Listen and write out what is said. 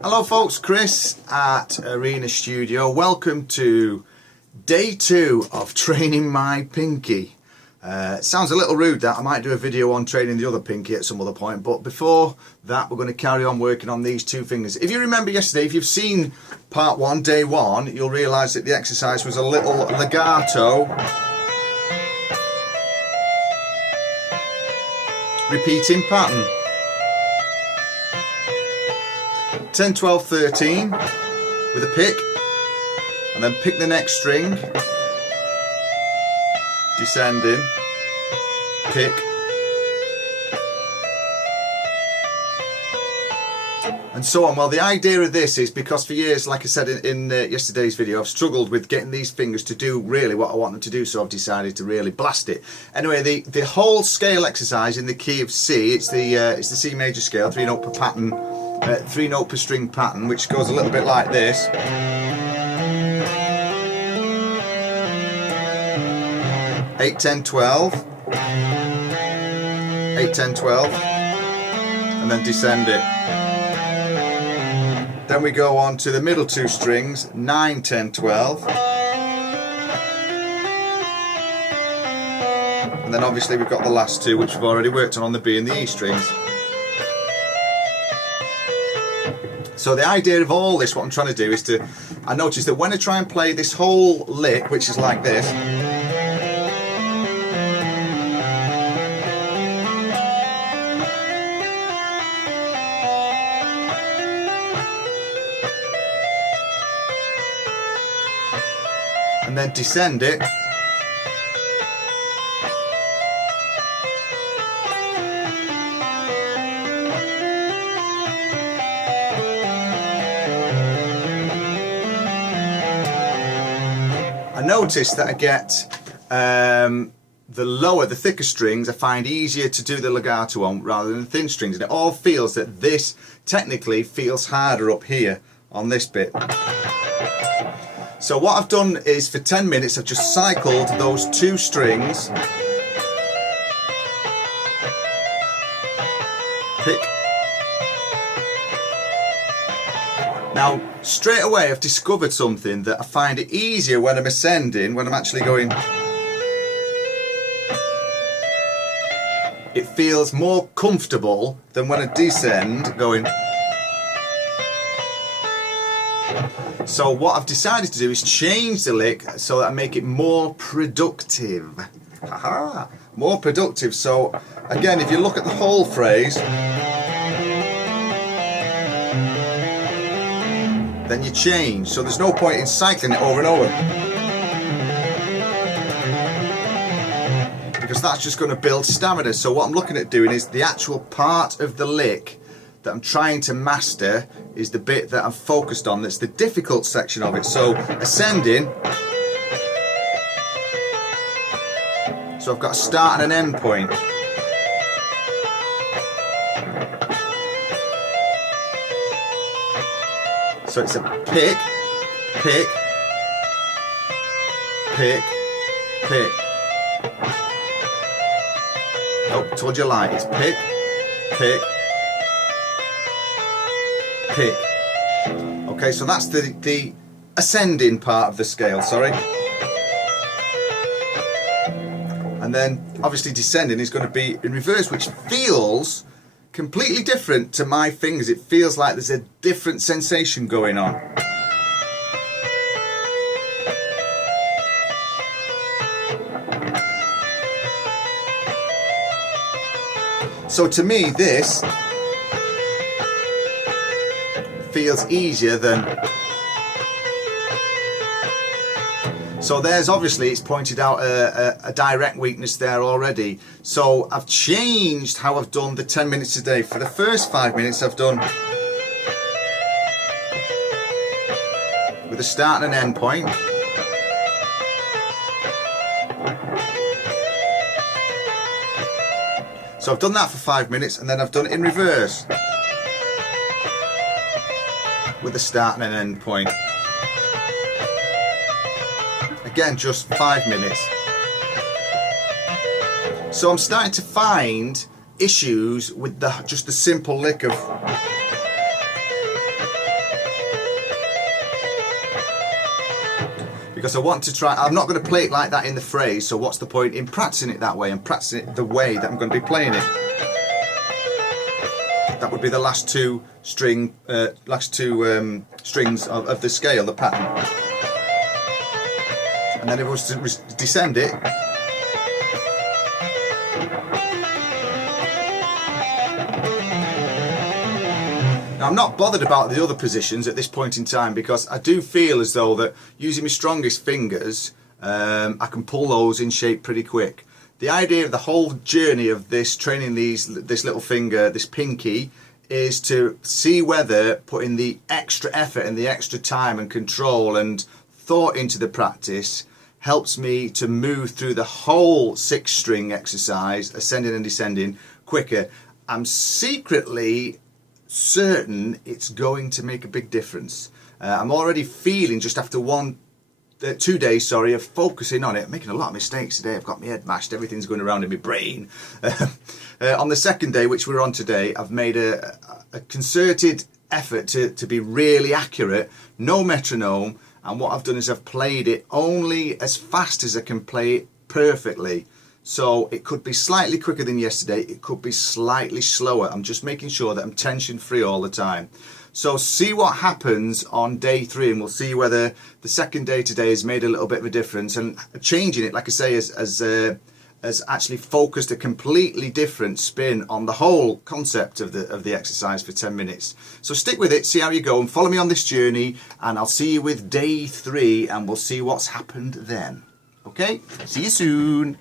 Hello folks, Chris at Arena Studio. Welcome to day 2 of training my pinky. It sounds a little rude that I might do a video on training the other pinky at some other point, but before that we're going to carry on working on these two fingers. If you remember yesterday, if you've seen part 1, day 1, you'll realise that the exercise was a little legato repeating pattern. 10, 12, 13 with a pick, and then pick the next string, descending, pick, and so on. Well, the idea of this is because for years, like I said in yesterday's video, I've struggled with getting these fingers to do really what I want them to do, so I've decided to really blast it. Anyway, the whole scale exercise in the key of C, it's the C major scale, 3-note per pattern, 3-note per string pattern, which goes a little bit like this. 8, 10, 12, 8, 10, 12, and then descend it. Then we go on to the middle two strings, 9, 10, 12, and then obviously we've got the last two which we've already worked on the B and the E strings. So the idea of all this, what I'm trying to do is I notice that when I try and play this whole lick, which is like this, and then descend it, I notice that I get the thicker strings I find easier to do the legato on rather than the thin strings, and it all feels that this technically feels harder up here on this bit. So what I've done is for 10 minutes I've just cycled those two strings, pick. Now straight away I've discovered something that I find it easier when I'm ascending, when I'm actually going. It feels more comfortable than when I descend going. So what I've decided to do is change the lick so that I make it more productive. Haha, more productive. So again, if you look at the whole phrase, then you change. So there's no point in cycling it over and over, because that's just going to build stamina. So what I'm looking at doing is the actual part of the lick that I'm trying to master is the bit that I'm focused on, that's the difficult section of it. So ascending, so I've got a start and an end point. So it's a pick, pick, pick, pick. Oh, told you a lie. It's pick, pick, pick. Okay, so that's the ascending part of the scale, sorry. And then obviously descending is going to be in reverse, which feels completely different to my fingers. It feels like there's a different sensation going on. So to me this feels easier than. So there's obviously, it's pointed out a direct weakness there already. So I've changed how I've done the 10 minutes a day. For the first 5 minutes I've done with a start and an end point. So I've done that for 5 minutes, and then I've done it in reverse with a start and an end point. Again, just 5 minutes. So I'm starting to find issues with just the simple lick of because I want to try. I'm not going to play it like that in the phrase, so what's the point in practicing it that way and practicing it the way that I'm going to be playing it? That would be the last two strings of the scale, the pattern. And then if I was to descend it, now, I'm not bothered about the other positions at this point in time, because I do feel as though that using my strongest fingers, I can pull those in shape pretty quick. The idea of the whole journey of this, training this little finger, this pinky, is to see whether putting the extra effort and the extra time and control and thought into the practice helps me to move through the whole 6-string exercise, ascending and descending, quicker. I'm secretly certain it's going to make a big difference. I'm already feeling, just after 2 days, of focusing on it. I'm making a lot of mistakes today. I've got my head mashed. Everything's going around in my brain. On the second day, which we're on today, I've made a concerted effort to be really accurate. No metronome. And what I've done is I've played it only as fast as I can play it perfectly. So it could be slightly quicker than yesterday. It could be slightly slower. I'm just making sure that I'm tension free all the time. So see what happens on day 3, and we'll see whether the second day today has made a little bit of a difference. And changing it, like I say, has actually focused a completely different spin on the whole concept of the exercise for 10 minutes. So stick with it, see how you go, and follow me on this journey, and I'll see you with day 3, and we'll see what's happened then. Okay, see you soon.